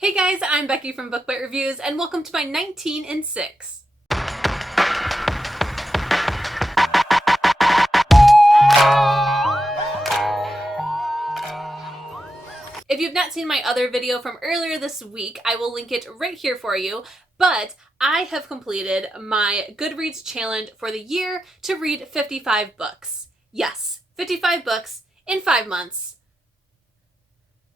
Hey guys, I'm Becky from Book Bite Reviews, and welcome to my 19 in 6. If you've not seen my other video from earlier this week, I will link it right here for you, but I have completed my Goodreads challenge for the year to read 55 books. Yes, 55 books in 5 months.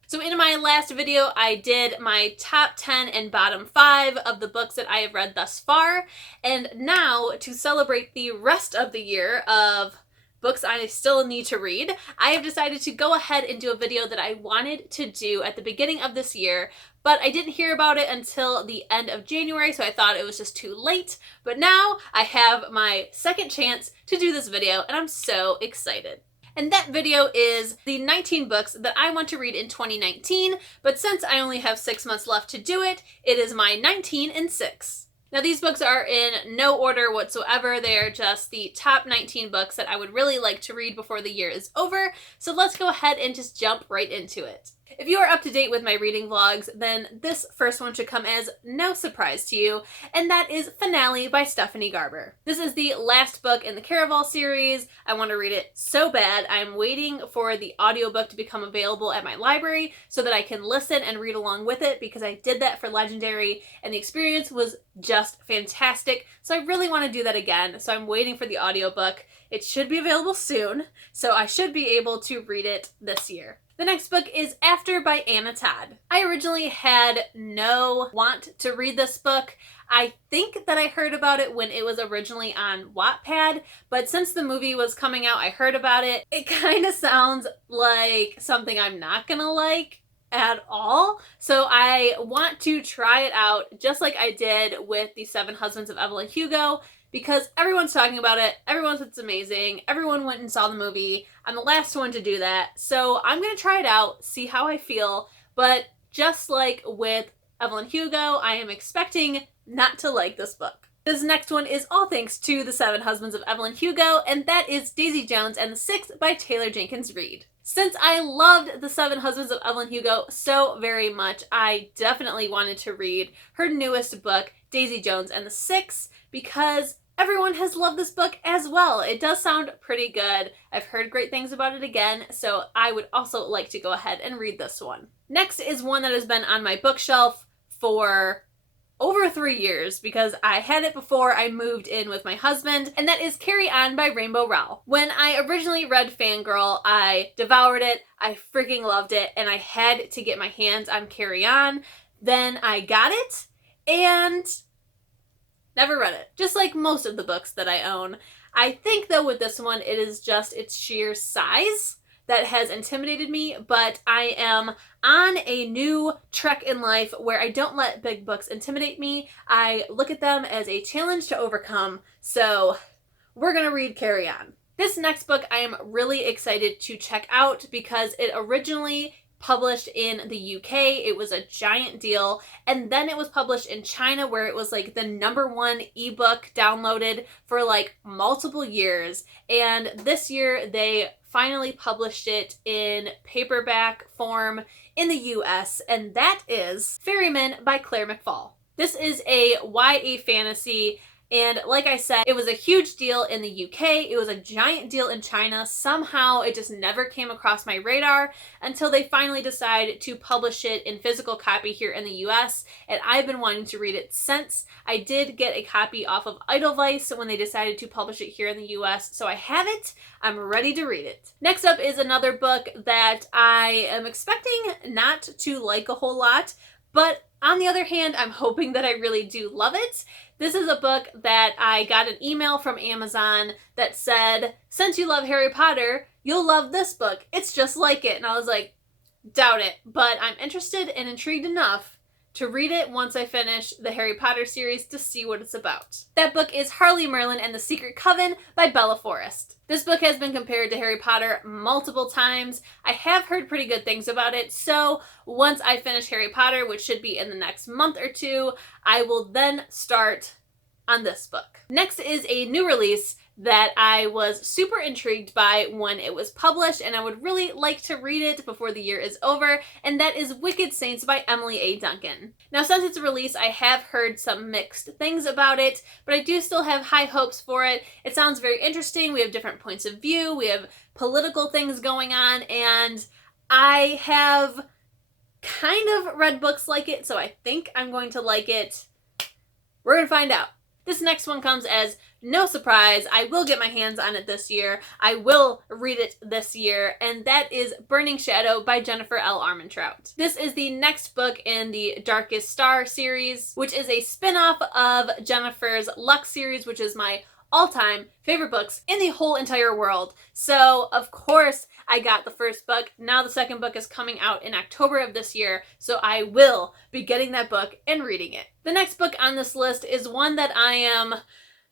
So in my last video, I did my top 10 and bottom 5 of the books that I have read thus far. And now, to celebrate the rest of the year of books I still need to read, I have decided to go ahead and do a video that I wanted to do at the beginning of this year, but I didn't hear about it until the end of January, so I thought it was just too late. But now I have my second chance to do this video, and I'm so excited. And that video is the 19 books that I want to read in 2019, but since I only have 6 months left to do it, it is my 19 in 6. Now these books are in no order whatsoever. They are just the top 19 books that I would really like to read before the year is over, so let's go ahead and just jump right into it. If you are up to date with my reading vlogs, then this first one should come as no surprise to you, and that is Finale by Stephanie Garber. This is the last book in the Caraval series. I want to read it so bad. I'm waiting for the audiobook to become available at my library so that I can listen and read along with it, because I did that for Legendary and the experience was just fantastic. So I really want to do that again. So I'm waiting for the audiobook. It should be available soon, so I should be able to read it this year. The next book is After by Anna Todd. I originally had no want to read this book. I think that I heard about it when it was originally on Wattpad, but since the movie was coming out, I heard about it. It kind of sounds like something I'm not gonna like at all. So I want to try it out just like I did with The Seven Husbands of Evelyn Hugo, because everyone's talking about it, everyone says it's amazing, everyone went and saw the movie. I'm the last one to do that, so I'm gonna try it out, see how I feel, but just like with Evelyn Hugo, I am expecting not to like this book. This next one is all thanks to The Seven Husbands of Evelyn Hugo, and that is Daisy Jones and the Six by Taylor Jenkins Reid. Since I loved The Seven Husbands of Evelyn Hugo so very much, I definitely wanted to read her newest book, Daisy Jones and the Six, because everyone has loved this book as well. It does sound pretty good. I've heard great things about it again, so I would also like to go ahead and read this one. Next is one that has been on my bookshelf for over 3 years, because I had it before I moved in with my husband, and that is Carry On by Rainbow Rowell. When I originally read Fangirl, I devoured it, I freaking loved it, and I had to get my hands on Carry On. Then I got it, and never read it. Just like most of the books that I own. I think though with this one, it is just its sheer size that has intimidated me, but I am on a new trek in life where I don't let big books intimidate me. I look at them as a challenge to overcome, so we're gonna read Carry On. This next book I am really excited to check out because it originally published in the UK, it was a giant deal, and then it was published in China where it was like the #1 ebook downloaded for like multiple years, and this year they finally published it in paperback form in the US, and that is Ferryman by Claire McFall. This is a YA fantasy, and like I said, it was a huge deal in the UK, it was a giant deal in China. Somehow it just never came across my radar until they finally decided to publish it in physical copy here in the US, and I've been wanting to read it since. I did get a copy off of Edelweiss when they decided to publish it here in the US, so I have it. I'm ready to read it. Next up is another book that I am expecting not to like a whole lot, but on the other hand, I'm hoping that I really do love it. This is a book that I got an email from Amazon that said, since you love Harry Potter, you'll love this book. It's just like it. And I was like, doubt it. But I'm interested and intrigued enough to read it once I finish the Harry Potter series to see what it's about. That book is Harley Merlin and the Secret Coven by Bella Forrest. This book has been compared to Harry Potter multiple times. I have heard pretty good things about it, so once I finish Harry Potter, which should be in the next month or two, I will then start on this book. Next is a new release that I was super intrigued by when it was published, and I would really like to read it before the year is over, and that is Wicked Saints by Emily A. Duncan. Now, since its release, I have heard some mixed things about it, but I do still have high hopes for it. It sounds very interesting. We have different points of view, we have political things going on, and I have kind of read books like it, so I think I'm going to like it. We're going to find out. This next one comes as no surprise. I will get my hands on it this year. I will read it this year, and that is Burning Shadow by Jennifer L. Armentrout. This is the next book in the Darkest Star series, which is a spin-off of Jennifer's Lux series, which is my all-time favorite books in the whole entire world. So, of course, I got the first book. Now the second book is coming out in October of this year, so I will be getting that book and reading it. The next book on this list is one that I am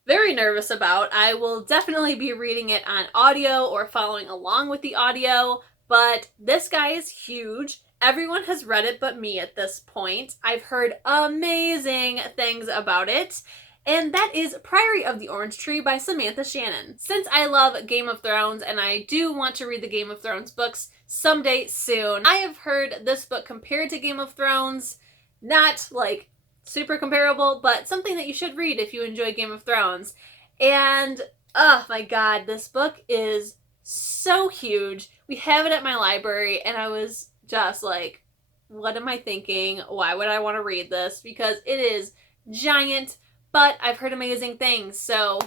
very nervous about. I will definitely be reading it on audio or following along with the audio, but this guy is huge. Everyone has read it but me at this point. I've heard amazing things about it. And that is Priory of the Orange Tree by Samantha Shannon. Since I love Game of Thrones and I do want to read the Game of Thrones books someday soon, I have heard this book compared to Game of Thrones, not like super comparable, but something that you should read if you enjoy Game of Thrones. And oh my god, this book is so huge. We have it at my library and I was just like, what am I thinking? Why would I want to read this? Because it is giant. But I've heard amazing things, so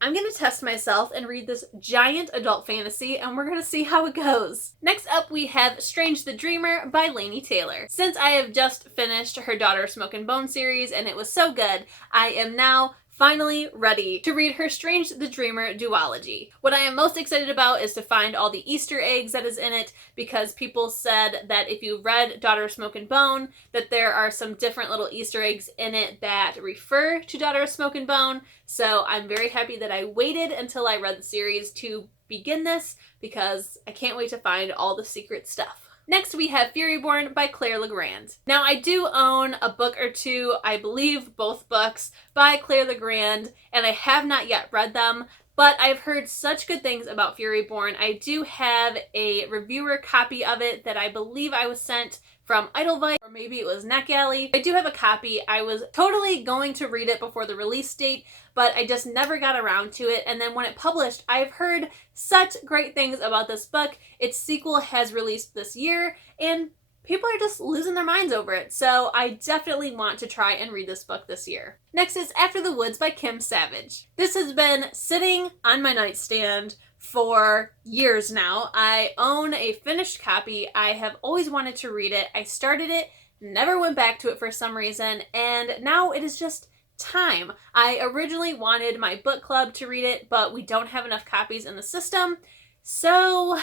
I'm going to test myself and read this giant adult fantasy, and we're going to see how it goes. Next up, we have Strange the Dreamer by Laini Taylor. Since I have just finished her Daughter Smoke and Bone series, and it was so good, I am now finally ready to read her Strange the Dreamer duology. What I am most excited about is to find all the Easter eggs that is in it, because people said that if you read Daughter of Smoke and Bone, that there are some different little Easter eggs in it that refer to Daughter of Smoke and Bone. So I'm very happy that I waited until I read the series to begin this, because I can't wait to find all the secret stuff. Next, we have Furyborn by Claire Legrand. Now, I do own a book or two, I believe both books, by Claire Legrand, and I have not yet read them, but I've heard such good things about Furyborn. I do have a reviewer copy of it that I believe I was sent from Edelweiss, or maybe it was NetGalley. I do have a copy. I was totally going to read it before the release date, but I just never got around to it. And then when it published, I've heard such great things about this book. Its sequel has released this year, and people are just losing their minds over it. So I definitely want to try and read this book this year. Next is After the Woods by Kim Savage. This has been sitting on my nightstand for years now. I own a finished copy. I have always wanted to read it. I started it, never went back to it for some reason, and now it is just time. I originally wanted my book club to read it, but we don't have enough copies in the system, so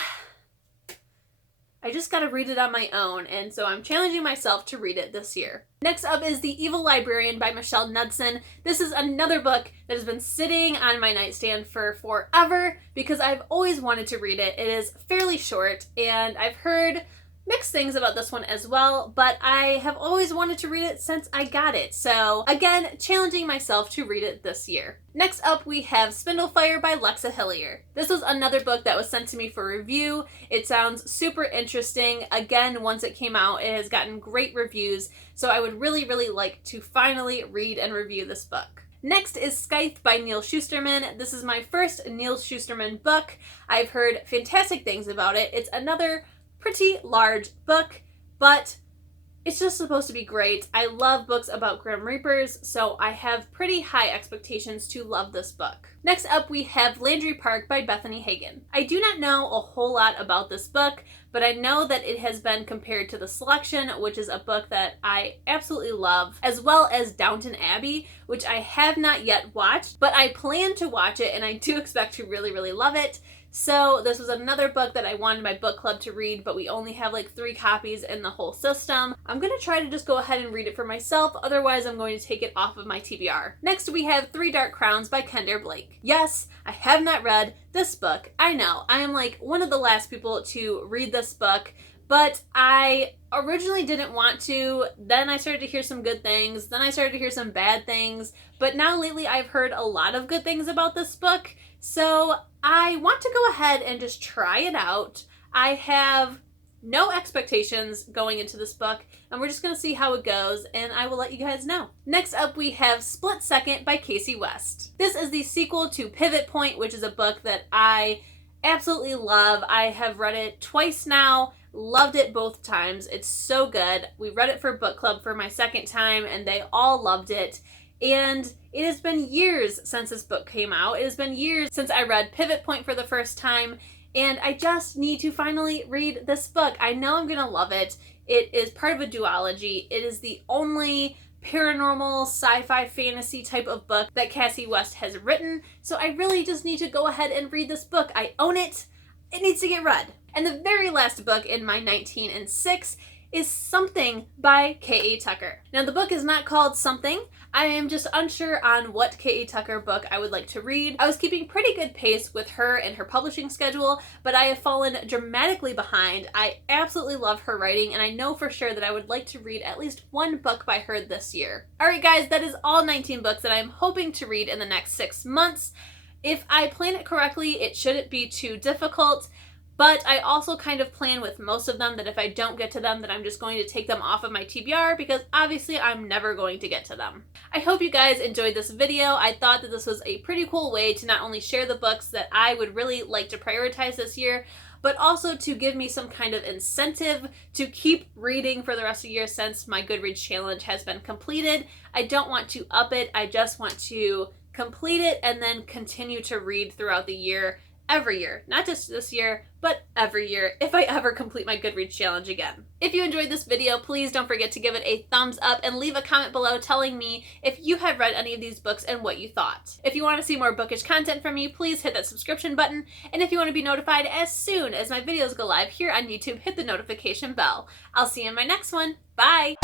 I just gotta read it on my own, and so I'm challenging myself to read it this year. Next up is The Evil Librarian by Michelle Knudsen. This is another book that has been sitting on my nightstand for forever because I've always wanted to read it. It is fairly short, and I've heard mixed things about this one as well, but I have always wanted to read it since I got it. So again, challenging myself to read it this year. Next up, we have Spindlefire by Lexa Hillier. This was another book that was sent to me for review. It sounds super interesting. Again, once it came out, it has gotten great reviews, so I would really, really like to finally read and review this book. Next is Scythe by Neal Shusterman. This is my first Neal Shusterman book. I've heard fantastic things about it. It's another pretty large book, but it's just supposed to be great. I love books about Grim Reapers, so I have pretty high expectations to love this book. Next up, we have Landry Park by Bethany Hagen. I do not know a whole lot about this book, but I know that it has been compared to The Selection, which is a book that I absolutely love, as well as Downton Abbey, which I have not yet watched, but I plan to watch it, and I do expect to really, really love it. So this was another book that I wanted my book club to read, but we only have like 3 copies in the whole system. I'm going to try to just go ahead and read it for myself, otherwise I'm going to take it off of my TBR. Next, we have Three Dark Crowns by Kendare Blake. Yes, I have not read this book. I know, I am like one of the last people to read this book, but I originally didn't want to. Then I started to hear some good things. Then I started to hear some bad things. But now lately I've heard a lot of good things about this book. So I want to go ahead and just try it out. I have no expectations going into this book, and we're just going to see how it goes, and I will let you guys know. Next up, we have Split Second by Kasie West. This is the sequel to Pivot Point, which is a book that I absolutely love. I have read it twice now, loved it both times. It's so good. We read it for book club for my second time, and they all loved it. And it has been years since this book came out. It has been years since I read Pivot Point for the first time, and I just need to finally read this book. I know I'm gonna love it. It is part of a duology. It is the only paranormal, sci-fi, fantasy type of book that Kasie West has written. So I really just need to go ahead and read this book. I own it. It needs to get read. And the very last book in my 19 and 6 is Something by K.A. Tucker. Now the book is not called Something. I am just unsure on what K.A. Tucker book I would like to read. I was keeping pretty good pace with her and her publishing schedule, but I have fallen dramatically behind. I absolutely love her writing, and I know for sure that I would like to read at least one book by her this year. Alright guys, that is all 19 books that I'm hoping to read in the next 6 months. If I plan it correctly, it shouldn't be too difficult. But I also kind of plan with most of them that if I don't get to them, that I'm just going to take them off of my TBR, because obviously I'm never going to get to them. I hope you guys enjoyed this video. I thought that this was a pretty cool way to not only share the books that I would really like to prioritize this year, but also to give me some kind of incentive to keep reading for the rest of the year since my Goodreads challenge has been completed. I don't want to up it. I just want to complete it and then continue to read throughout the year. Every year, not just this year, but every year if I ever complete my Goodreads challenge again. If you enjoyed this video, please don't forget to give it a thumbs up and leave a comment below telling me if you have read any of these books and what you thought. If you want to see more bookish content from me, please hit that subscription button, and if you want to be notified as soon as my videos go live here on YouTube, hit the notification bell. I'll see you in my next one. Bye!